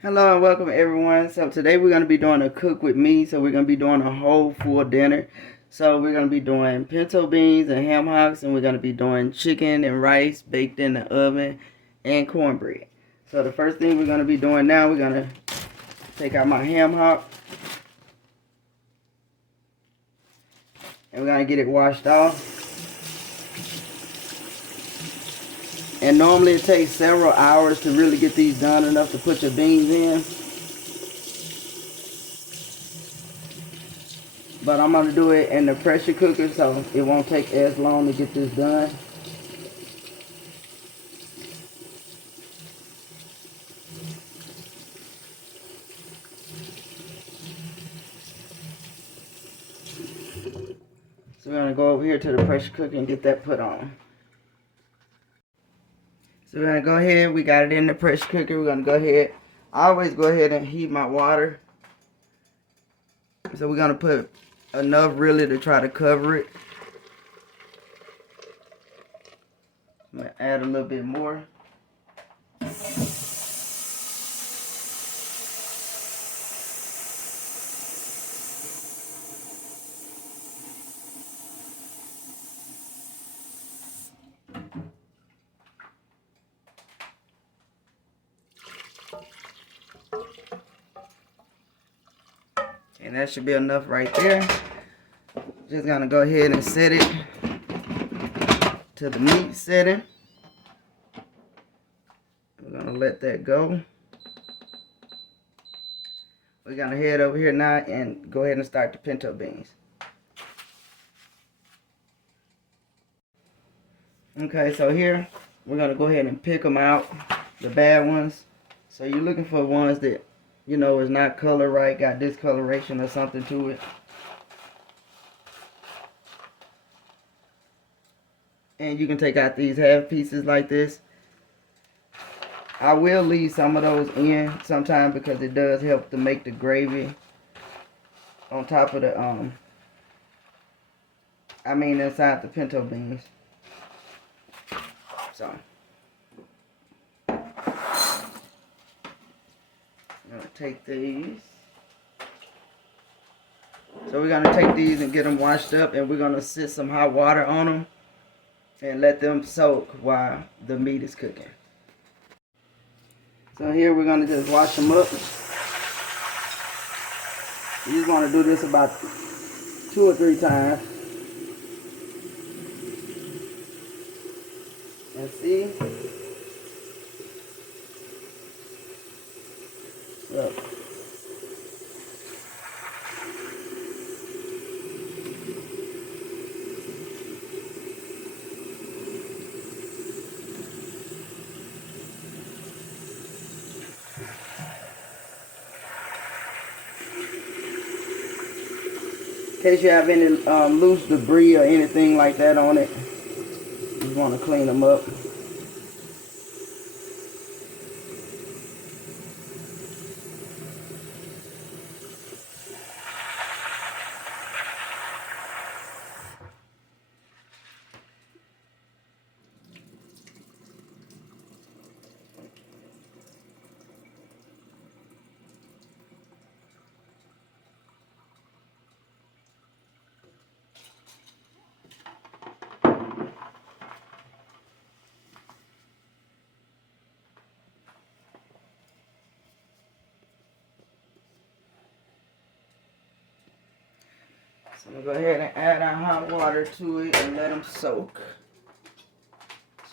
Hello and welcome everyone. So today we're going to be doing a cook with me. So we're going to be doing a whole full dinner. So we're going to be doing pinto beans and ham hocks, and we're going to be doing chicken and rice baked in the oven and cornbread. So the first thing we're going to be doing now, we're going to take out my ham hock and we're going to get it washed off. And normally it takes several hours to really get these done enough to put your beans in. But I'm going to do it in the pressure cooker so it won't take as long to get this done. So we're going to go over here to the pressure cooker and get that put on. So we're going to go ahead, we got it in the pressure cooker. We're going to go ahead, I always go ahead and heat my water. So we're going to put enough really to try to cover it. I'm going to add a little bit more. And that should be enough right there. Just gonna go ahead and set it to the meat setting. We're gonna let that go. We're gonna head over here now and go ahead and start the pinto beans. Okay, so here we're gonna go ahead and pick them out, the bad ones. So you're looking for ones that, you know, is not color right, got discoloration or something to it. And you can take out these half pieces like this. I will leave some of those in sometime because it does help to make the gravy on top of the, inside the pinto beans. So, I'm going to take these. So we're going to take these and get them washed up, and we're going to sit some hot water on them and let them soak while the meat is cooking. So here we're going to just wash them up. You just want to do this about 2 or 3 times. And see? Look. In case you have any loose debris or anything like that on it, you just want to clean them up. So I'm going to go ahead and add our hot water to it and let them soak.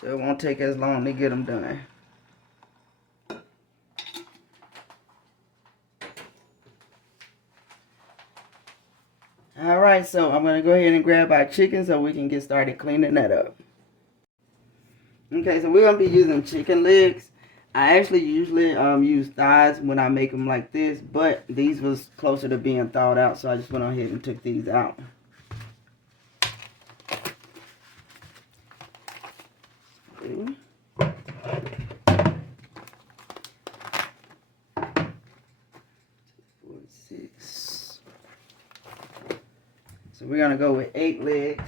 So it won't take as long to get them done. Alright, so I'm going to go ahead and grab our chicken so we can get started cleaning that up. Okay, so we're going to be using chicken legs. I actually usually use thighs when I make them like this, but these was closer to being thawed out, so I just went ahead and took these out. Okay. So we're going to go with 8 legs.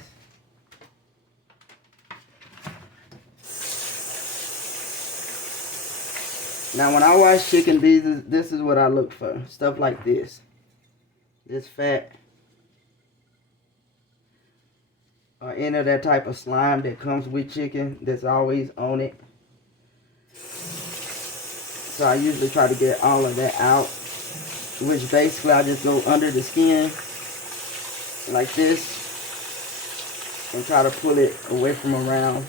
Now, when I wash chicken, this is what I look for. Stuff like this. This fat. Or any of that type of slime that comes with chicken that's always on it. So I usually try to get all of that out. Which basically I just go under the skin. Like this. And try to pull it away from around.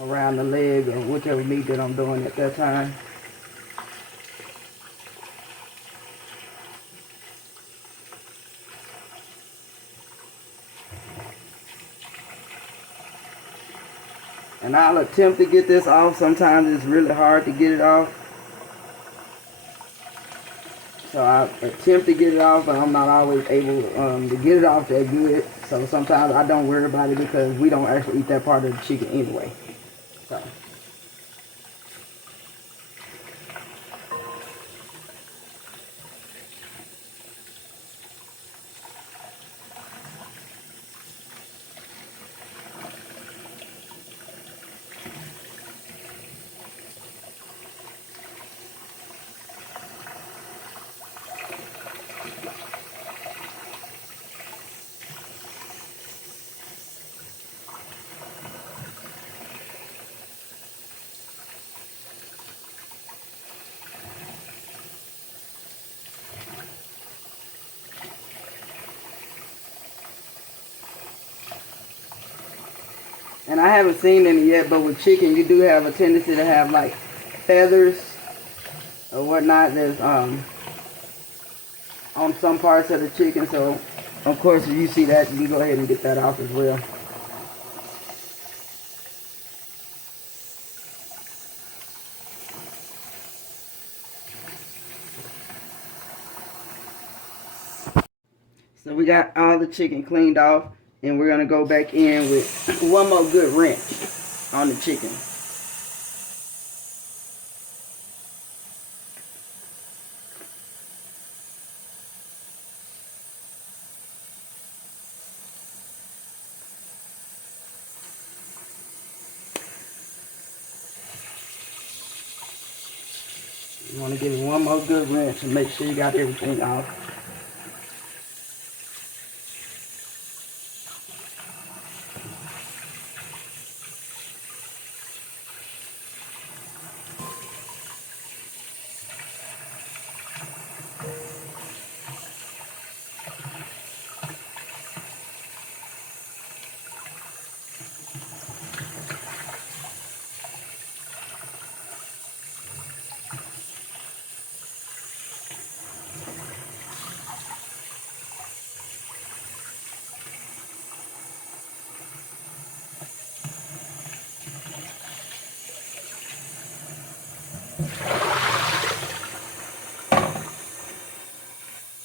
Around the leg or whichever meat that I'm doing at that time. And I'll attempt to get this off. Sometimes it's really hard to get it off. So I attempt to get it off, but I'm not always able to get it off that good. So sometimes I don't worry about it because we don't actually eat that part of the chicken anyway. So. And I haven't seen any yet, but with chicken, you do have a tendency to have like feathers or whatnot that's on some parts of the chicken. So, of course, if you see that, you can go ahead and get that off as well. So we got all the chicken cleaned off. And we're going to go back in with one more good rinse on the chicken. You want to give it one more good rinse and make sure you got everything off.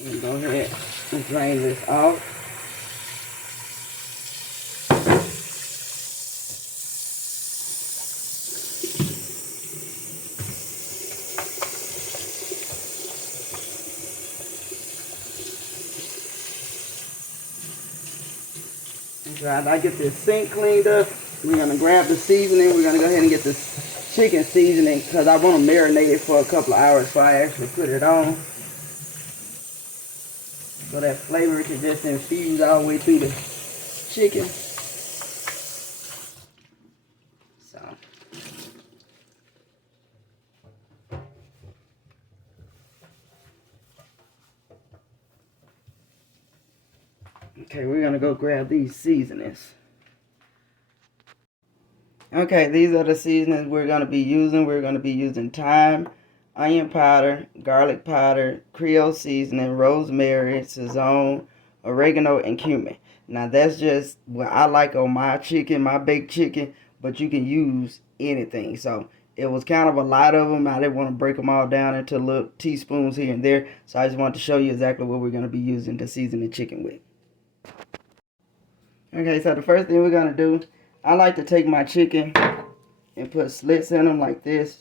And go ahead and drain this off. So as I get this sink cleaned up, we're going to grab the seasoning. We're going to go ahead and get this chicken seasoning because I want to marinate it for a couple of hours before I actually put it on. So that flavor can just infuse all the way through the chicken. So. Okay, we're going to go grab these seasonings. Okay, these are the seasonings we're going to be using. We're going to be using thyme, onion powder, garlic powder, Creole seasoning, rosemary, sazon, oregano, and cumin. Now, that's just what I like on my chicken, my baked chicken, but you can use anything. So, it was kind of a lot of them. I didn't want to break them all down into little teaspoons here and there. So, I just wanted to show you exactly what we're going to be using to season the chicken with. Okay, so the first thing we're going to do, I like to take my chicken and put slits in them like this.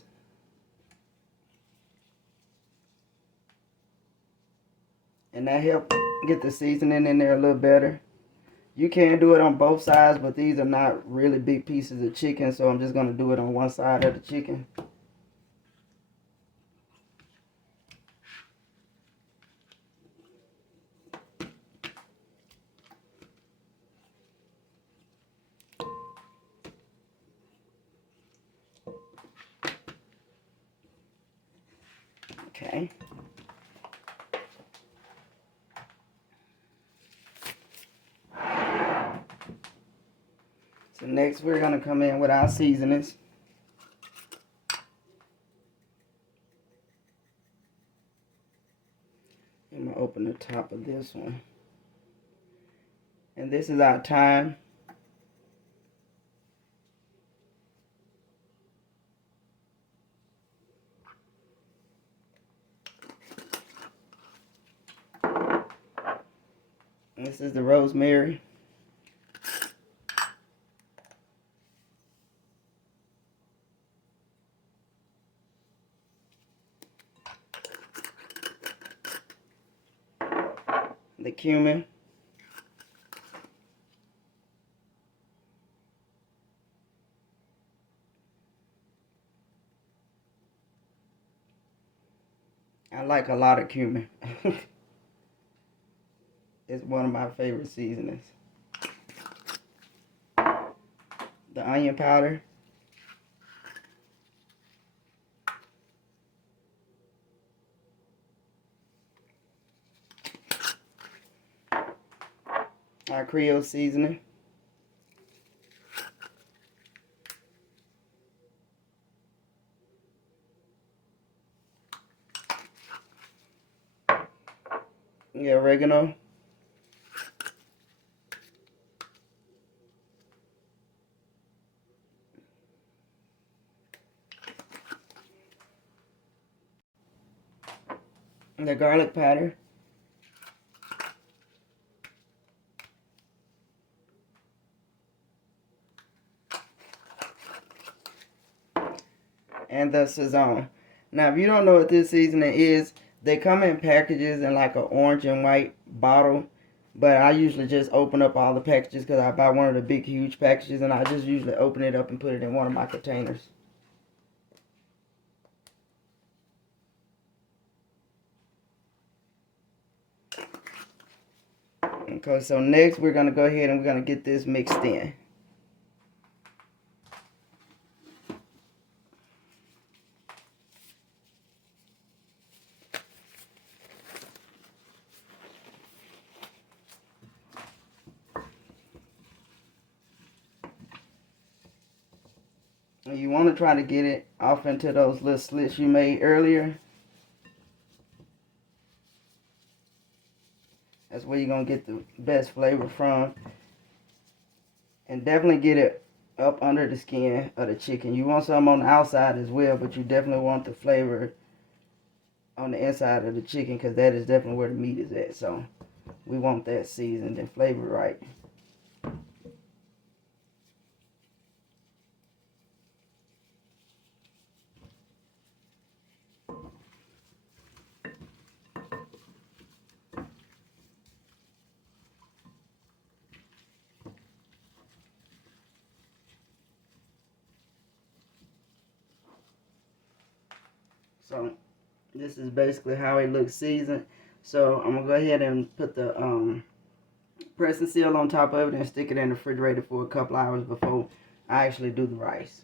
And that helps get the seasoning in there a little better. You can do it on both sides, but these are not really big pieces of chicken, so I'm just going to do it on one side of the chicken. Okay. So next we're going to come in with our seasonings. I'm going to open the top of this one. And this is our thyme. And this is the rosemary. The cumin. I like a lot of cumin. It's one of my favorite seasonings. The onion powder. Our Creole seasoning. The oregano. The garlic powder. And the sazon. Now, if you don't know what this seasoning is, they come in packages in like an orange and white bottle. But I usually just open up all the packages because I buy one of the big, huge packages. And I just usually open it up and put it in one of my containers. Okay, so next we're going to go ahead and we're going to get this mixed in. And you want to try to get it off into those little slits you made earlier. That's where you're going to get the best flavor from. And definitely get it up under the skin of the chicken. You want some on the outside as well, but you definitely want the flavor on the inside of the chicken because that is definitely where the meat is at. So we want that seasoned and flavored right. So this is basically how it looks seasoned. So I'm going to go ahead and put the press and seal on top of it and stick it in the refrigerator for a couple hours before I actually do the rice.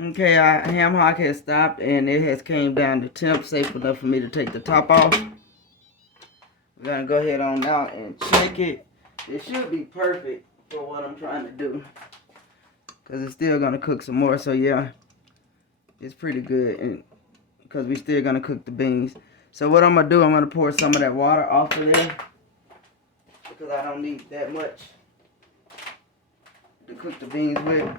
Okay, our ham hock has stopped and it has came down to temp, safe enough for me to take the top off. We're going to go ahead on now and check it. It should be perfect for what I'm trying to do. Because it's still going to cook some more. So yeah, it's pretty good. And because we're still going to cook the beans. So what I'm going to do, I'm going to pour some of that water off of there. Because I don't need that much to cook the beans with.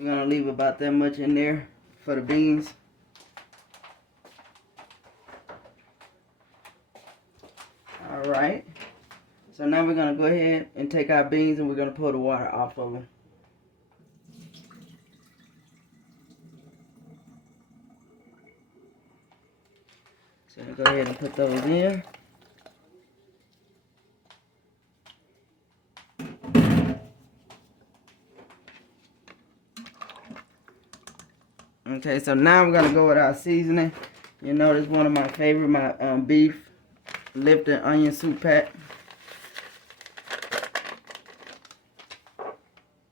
We're gonna leave about that much in there for the beans. Alright. So now we're gonna go ahead and take our beans and we're gonna pull the water off of them. So go ahead and put those in. Okay, so now we're gonna go with our seasoning. You know, this is one of my favorite, my beef Lipton onion soup pack.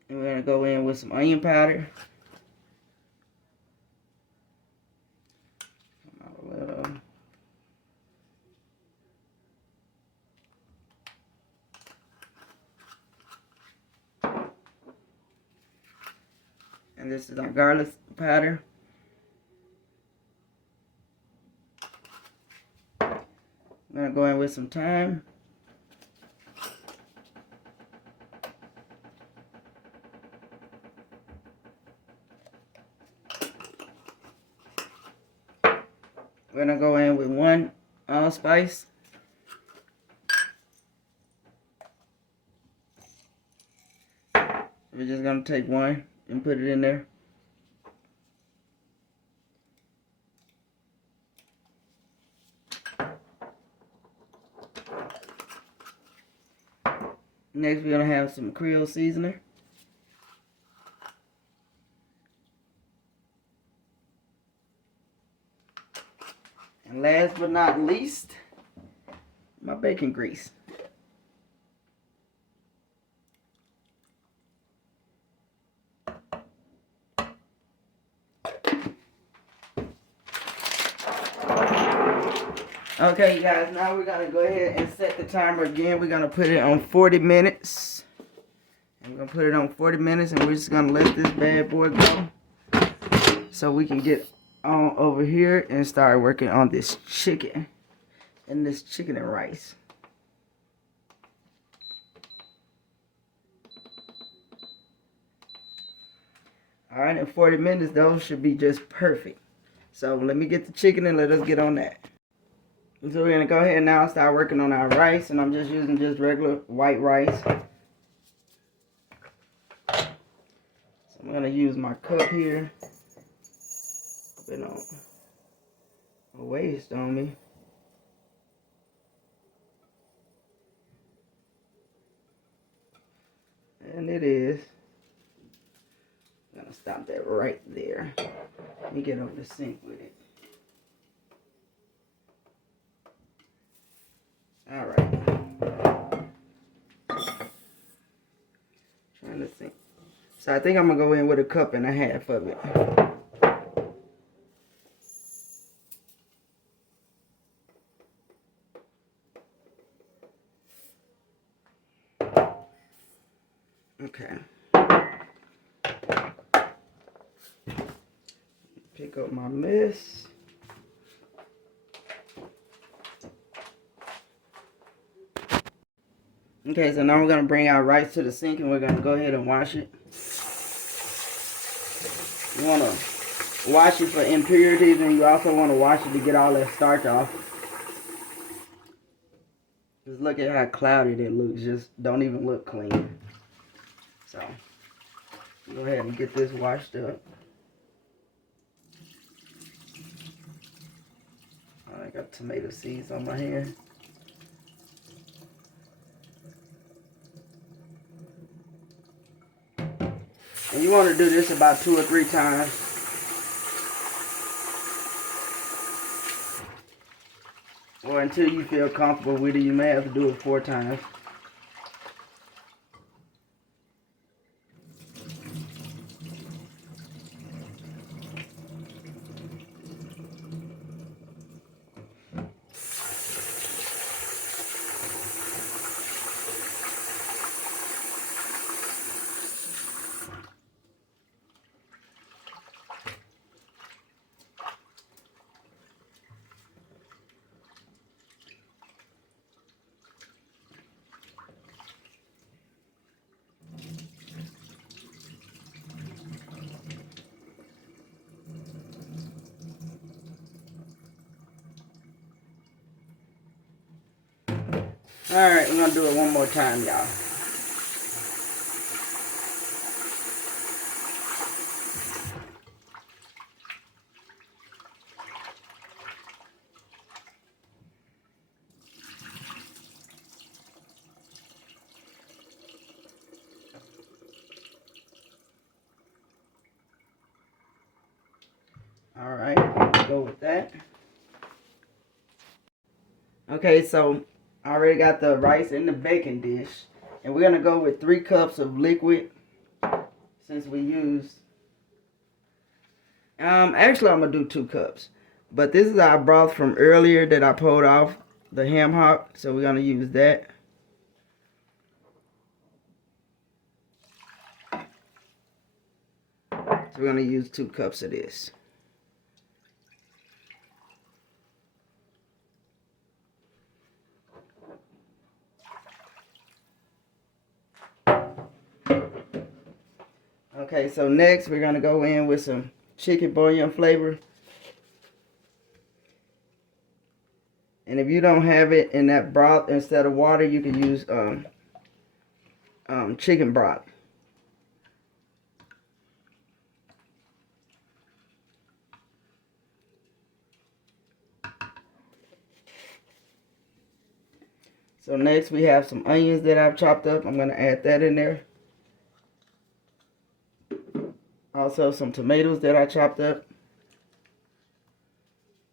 And we're gonna go in with some onion powder. And this is our garlic powder. I'm gonna go in with some thyme. We're gonna go in with one allspice. We're just gonna take one and put it in there. Next, we're gonna have some Creole seasoning. And last but not least, my bacon grease. Okay, guys, now we're going to go ahead and set the timer again. We're going to put it on 40 minutes. And we're going to put it on 40 minutes, and we're just going to let this bad boy go. So we can get on over here and start working on this chicken. And this chicken and rice. Alright, in 40 minutes, those should be just perfect. So let me get the chicken and let us get on that. So we're going to go ahead and now start working on our rice. And I'm just using just regular white rice. So I'm going to use my cup here. Been on a waste on me. And it is. I'm going to stop that right there. Let me get over the sink with it. Alright. Trying to think. So I think I'm going to go in with a cup and a half of it. Okay. Pick up my mess. Okay, so now we're going to bring our rice to the sink and we're going to go ahead and wash it. You want to wash it for impurities, and you also want to wash it to get all that starch off. Just look at how clouded it looks. Just don't even look clean. So, go ahead and get this washed up. I got tomato seeds on my hand. And you want to do this about 2 or 3 times. Or until you feel comfortable with it. You may have to do it 4 times. Alright, we're going to do it one more time, y'all. Alright, go with that. Okay, so I already got the rice in the baking dish. And we're going to go with 3 cups of liquid. Since we used... actually, I'm going to do 2 cups. But this is our broth from earlier that I pulled off the ham hock. So we're going to use that. So we're going to use 2 cups of this. Okay, so next we're going to go in with some chicken bouillon flavor. And if you don't have it in that broth instead of water, you can use chicken broth. So next we have some onions that I've chopped up. I'm going to add that in there. Also some tomatoes that I chopped up.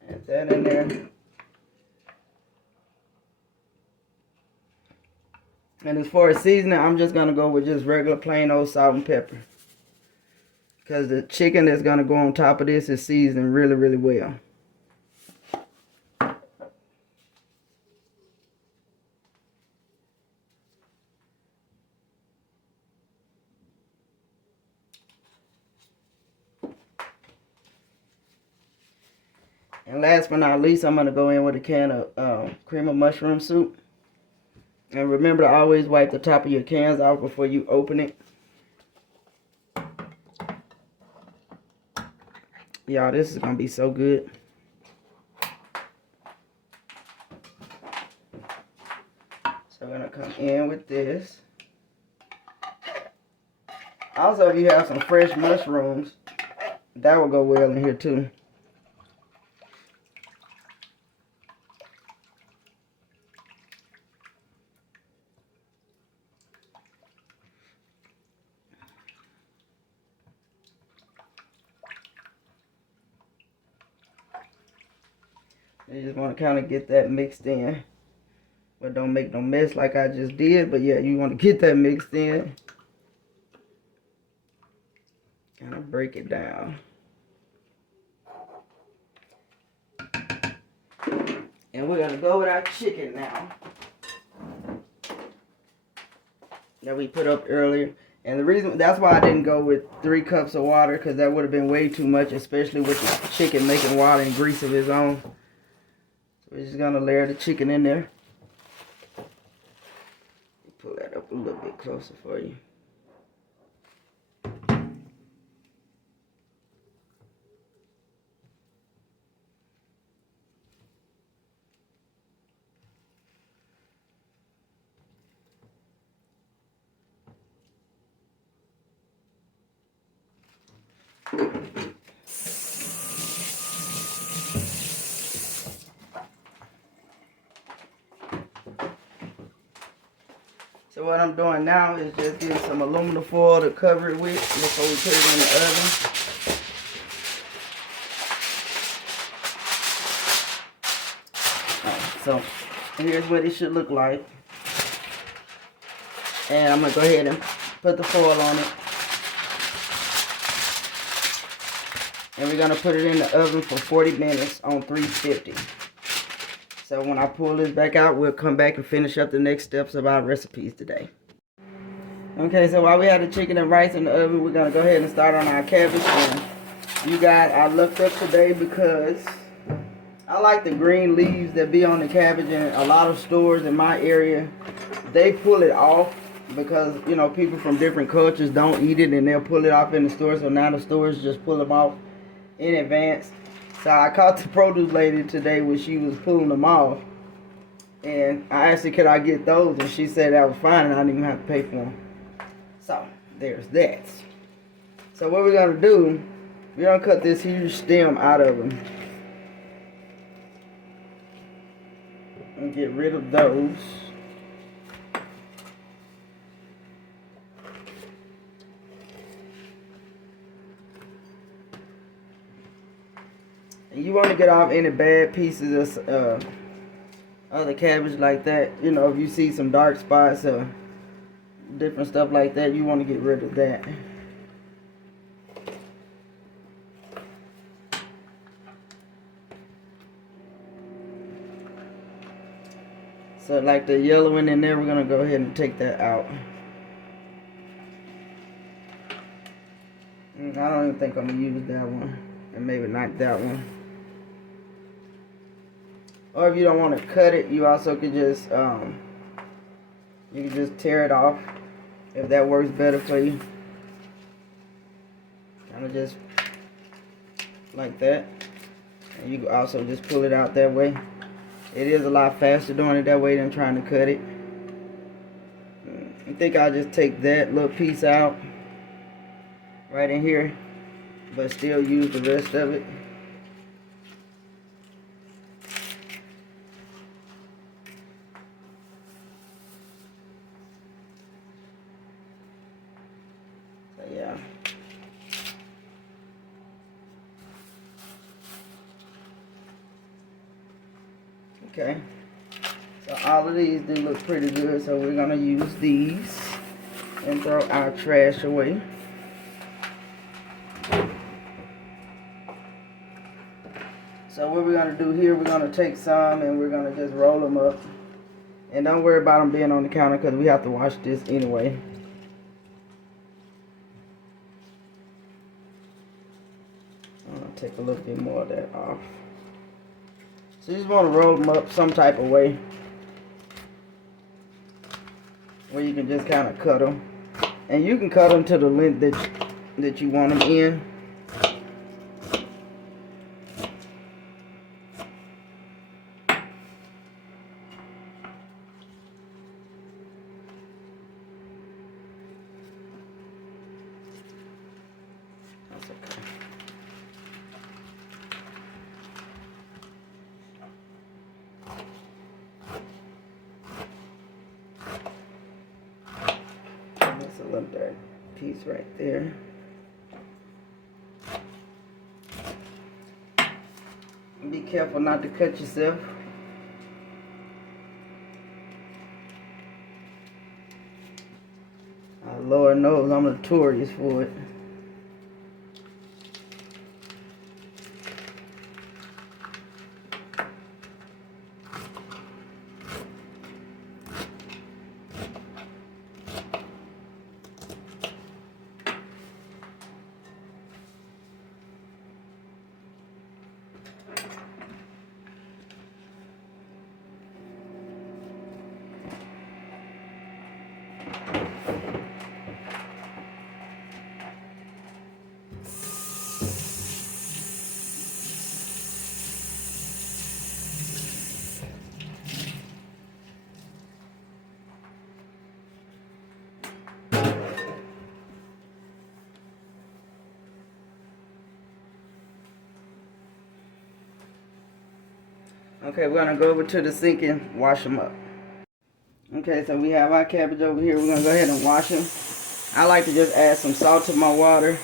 Add that in there. And as far as seasoning, I'm just going to go with just regular plain old salt and pepper. Because the chicken that's going to go on top of this is seasoned really, really well. And last but not least, I'm going to go in with a can of cream of mushroom soup. And remember to always wipe the top of your cans off before you open it. Y'all, this is going to be so good. So we're going to come in with this. Also, if you have some fresh mushrooms, that will go well in here too. You just want to kind of get that mixed in. But don't make no mess like I just did. But yeah, you want to get that mixed in. Kind of break it down. And we're going to go with our chicken now. That we put up earlier. And the reason, that's why I didn't go with 3 cups of water. Because that would have been way too much. Especially with the chicken making water and grease of its own. We're just going to layer the chicken in there. Pull that up a little bit closer for you. So what I'm doing now is just getting some aluminum foil to cover it with before we put it in the oven. Alright, so here's what it should look like. And I'm going to go ahead and put the foil on it. And we're going to put it in the oven for 40 minutes on 350. So when I pull this back out, we'll come back and finish up the next steps of our recipes today. Okay, so while we have the chicken and rice in the oven, we're going to go ahead and start on our cabbage. And you guys, I looked up today because I like the green leaves that be on the cabbage. And a lot of stores in my area, they pull it off because, you know, people from different cultures don't eat it. And they'll pull it off in the store. So now the stores just pull them off in advance. So I caught the produce lady today when she was pulling them off. And I asked her, could I get those? And she said that was fine and I didn't even have to pay for them. So, there's that. So what we're going to do, we're going to cut this huge stem out of them. And get rid of those. And you want to get off any bad pieces of other cabbage like that. You know, if you see some dark spots or different stuff like that, you want to get rid of that. So like the yellowing in there, we're going to go ahead and take that out. I don't even think I'm going to use that one. And maybe not that one. Or if you don't want to cut it, you also could just you can just tear it off if that works better for you. Kind of just like that. And you can also just pull it out that way. It is a lot faster doing it that way than trying to cut it. I think I'll just take that little piece out right in here, but still use the rest of it. So yeah. Okay, so all of these do look pretty good, so we're going to use these and throw our trash away. So what we're going to do here, we're going to take some and we're going to just roll them up. And don't worry about them being on the counter because we have to wash this anyway. I'm going to take a little bit more of that off. So you just want to roll them up some type of way where you can just kind of cut them. And you can cut them to the length that you want them in. That's okay. That's a little dirty piece right there. Be careful not to cut yourself. Lord knows I'm notorious for it. Okay, we're going to go over to the sink and wash them up. Okay, so we have our cabbage over here. We're going to go ahead and wash them. I like to just add some salt to my water.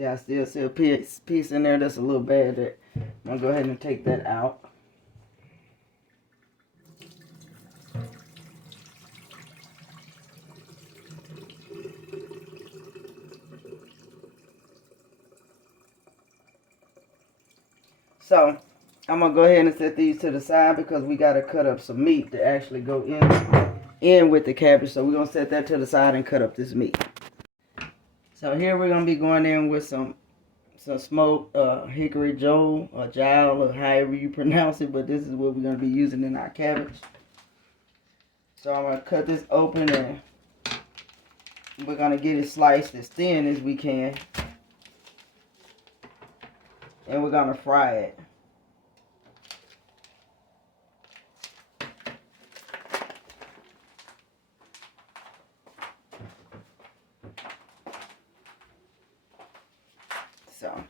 See, I still see a piece in there that's a little bad. That I'm going to go ahead and take that out. So, I'm going to go ahead and set these to the side because we got to cut up some meat to actually go in with the cabbage. So, we're going to set that to the side and cut up this meat. So, here we're going to be going in with some smoked hickory jowl or jowl or however you pronounce it. But this is what we're going to be using in our cabbage. So, I'm going to cut this open and we're going to get it sliced as thin as we can. And we're going to fry it. So.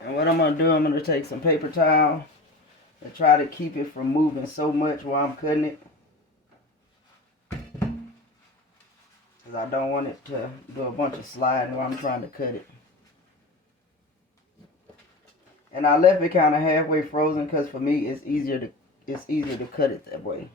And what I'm going to do, I'm going to take some paper towel and try to keep it from moving so much while I'm cutting it. Because I don't want it to do a bunch of sliding while I'm trying to cut it. And I left it kind of halfway frozen because for me it's easier to cut it that way.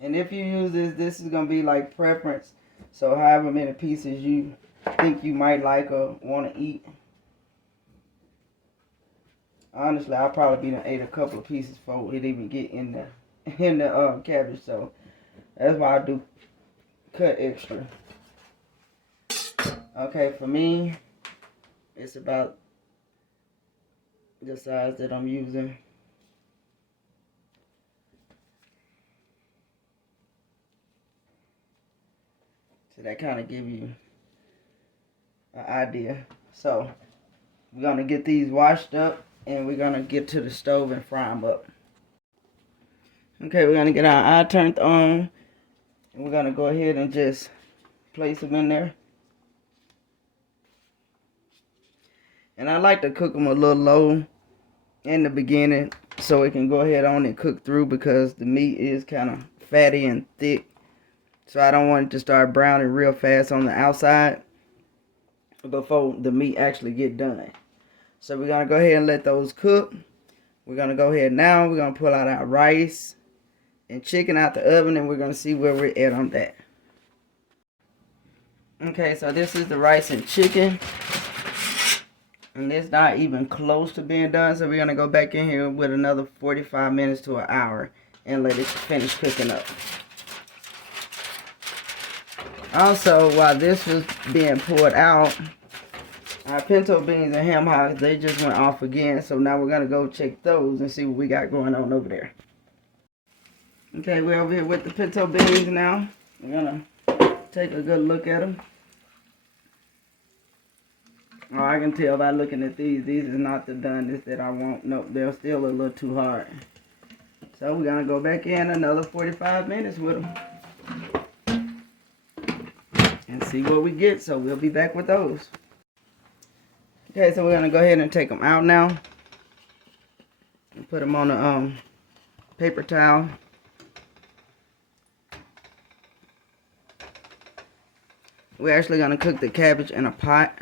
And if you use this is going to be like preference. So however many pieces you think you might like or want to eat. Honestly, I'll probably ate a couple of pieces before it even get in the cabbage. So that's why I do cut extra. Okay, for me, it's about the size that I'm using. So that kind of give you an idea. So we're going to get these washed up and we're going to get to the stove and fry them up. Okay, we're going to get our eye turned on and we're going to go ahead and just place them in there. And I like to cook them a little low in the beginning so it can go ahead on and cook through because the meat is kind of fatty and thick. So I don't want it to start browning real fast on the outside before the meat actually get done. So we're going to go ahead and let those cook. We're going to go ahead now. We're going to pull out our rice and chicken out the oven and we're going to see where we're at on that. Okay, so this is the rice and chicken. And it's not even close to being done. So we're going to go back in here with another 45 minutes to an hour and let it finish cooking up. Also, while this was being poured out, our Pinto Beans and Ham Hocks, they just went off again. So now we're going to go check those and see what we got going on over there. Okay, we're over here with the Pinto Beans now. We're going to take a good look at them. Oh, I can tell by looking at these. These is not the doneness that I want. Nope, they're still a little too hard. So we're going to go back in another 45 minutes with them. And see what we get. So we'll be back with those. Okay, so we're going to go ahead and take them out now. And put them on a paper towel. We're actually going to cook the cabbage in a pot.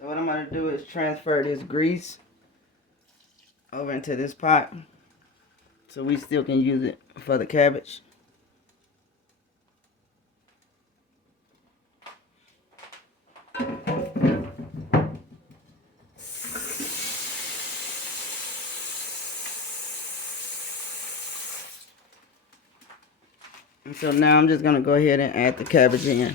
So what I'm going to do is transfer this grease over into this pot so we still can use it for the cabbage. And so now I'm just going to go ahead and add the cabbage in.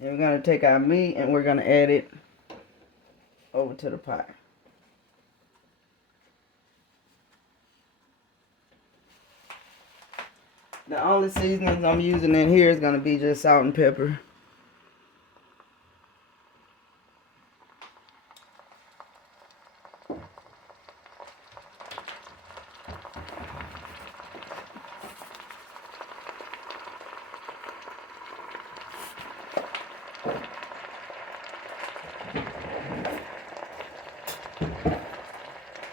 And we're going to take our meat and we're going to add it over over to the pot. The only seasonings I'm using in here is going to be just salt and pepper.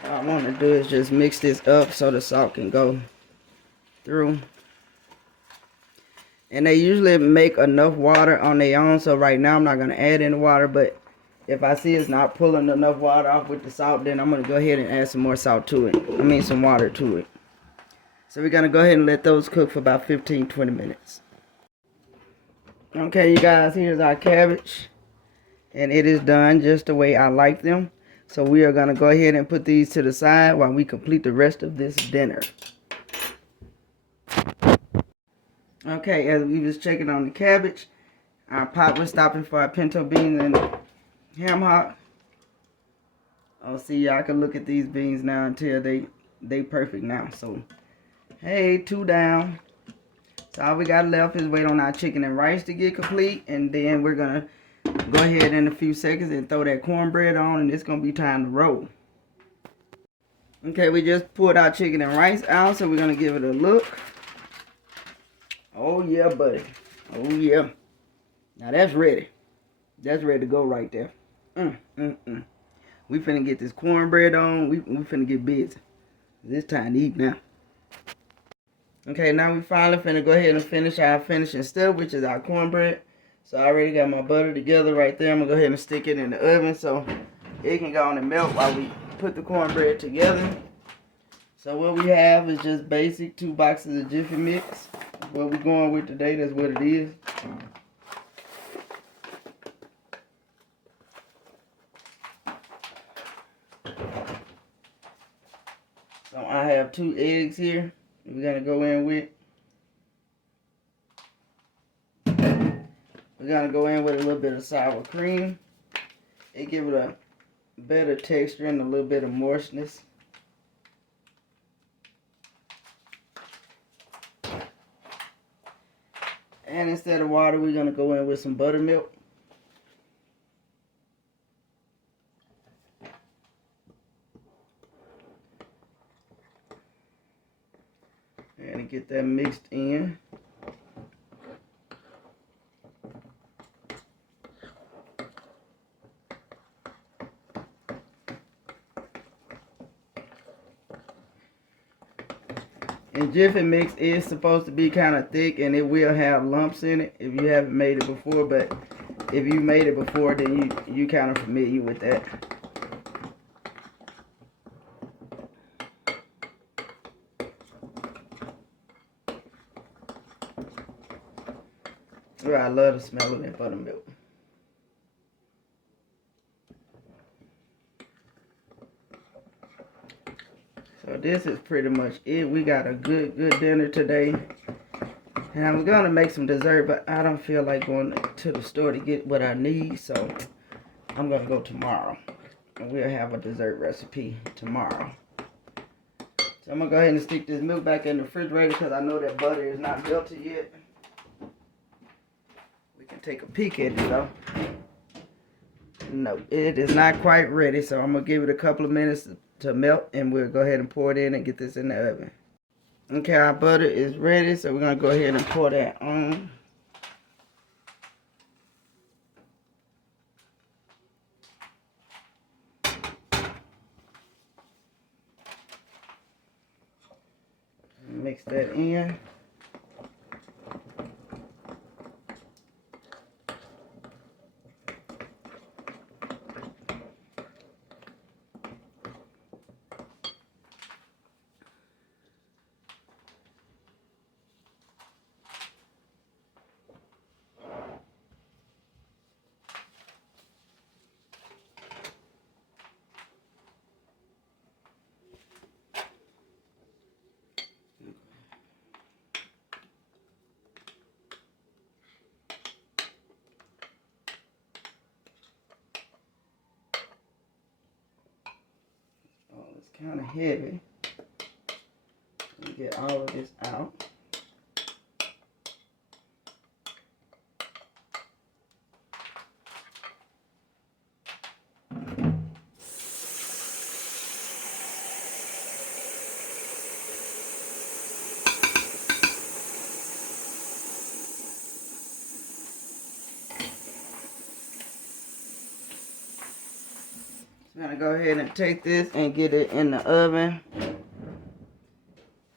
All I want to do is just mix this up so the salt can go through. And they usually make enough water on their own, so right now I'm not going to add any water, but if I see it's not pulling enough water off with the salt, then I'm going to go ahead and add some more salt to it. I mean some water to it. So we're going to go ahead and let those cook for about 15-20 minutes. Okay, you guys, here's our cabbage. And it is done just the way I like them. So we are going to go ahead and put these to the side while we complete the rest of this dinner. Okay, as we was checking on the cabbage, our pot was stopping for our pinto beans and ham hock. Oh, see, y'all can look at these beans now until they perfect now. So, hey, 2 down. So all we got left is wait on our chicken and rice to get complete, and then we're gonna go ahead in a few seconds and throw that cornbread on, and it's gonna be time to roll. Okay, we just pulled our chicken and rice out, so we're gonna give it a look. Oh yeah, buddy. Oh yeah. Now that's ready. That's ready to go right there. We finna get this cornbread on. We finna get busy. It's time to eat now. Okay, now we finally finna go ahead and finish our finishing step, which is our cornbread. So I already got my butter together right there. I'm gonna go ahead and stick it in the oven so it can go on and melt while we put the cornbread together. So what we have is just basic 2 boxes of Jiffy Mix. What we're going with today, that's what it is. So I have 2 eggs here we're gonna go in with. We're gonna go in with a little bit of sour cream. It gives it a better texture and a little bit of moistness. And instead of water, we're gonna go in with some buttermilk. And get that mixed in. And Jiffy Mix is supposed to be kind of thick, and it will have lumps in it if you haven't made it before, but if you made it before, then you kind of familiar with that. Oh, I love the smell of that buttermilk. So this is pretty much it. We got a good dinner today. And I'm going to make some dessert, but I don't feel like going to the store to get what I need. So I'm going to go tomorrow. And we'll have a dessert recipe tomorrow. So I'm going to go ahead and stick this milk back in the refrigerator because I know that butter is not melted yet. We can take a peek at it though. No, it is not quite ready. So I'm going to give it a couple of minutes to melt, and we'll go ahead and pour it in and get this in the oven. Okay, our butter is ready, so we're going to go ahead and pour that on. Mix that in. it's kind of heavy. Let me get all of this out. I'm going to go ahead and take this and get it in the oven.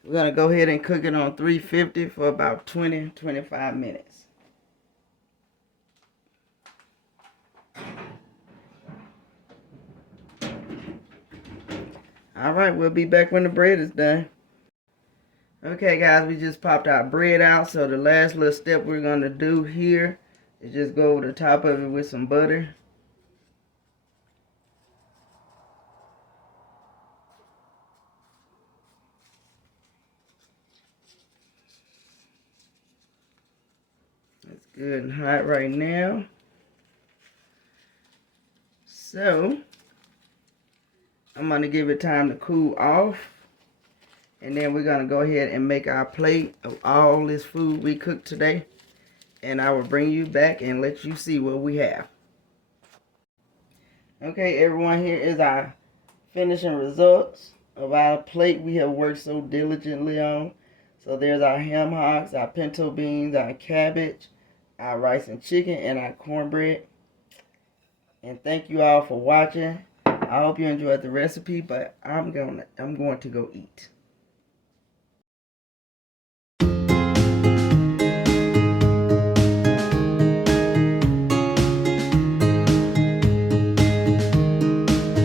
We're going to go ahead and cook it on 350 for about 20-25 minutes. Alright, we'll be back when the bread is done. Okay guys, we just popped our bread out. So the last little step we're going to do here is just go over the top of it with some butter. It's good and hot right now. So, I'm going to give it time to cool off. And then we're going to go ahead and make our plate of all this food we cooked today. And I will bring you back and let you see what we have. Okay, everyone, here is our finishing results of our plate we have worked so diligently on. So there's our ham hocks, our pinto beans, our cabbage, our rice and chicken, and our cornbread. And thank you all for watching. I hope you enjoyed the recipe, but I'm going to go eat.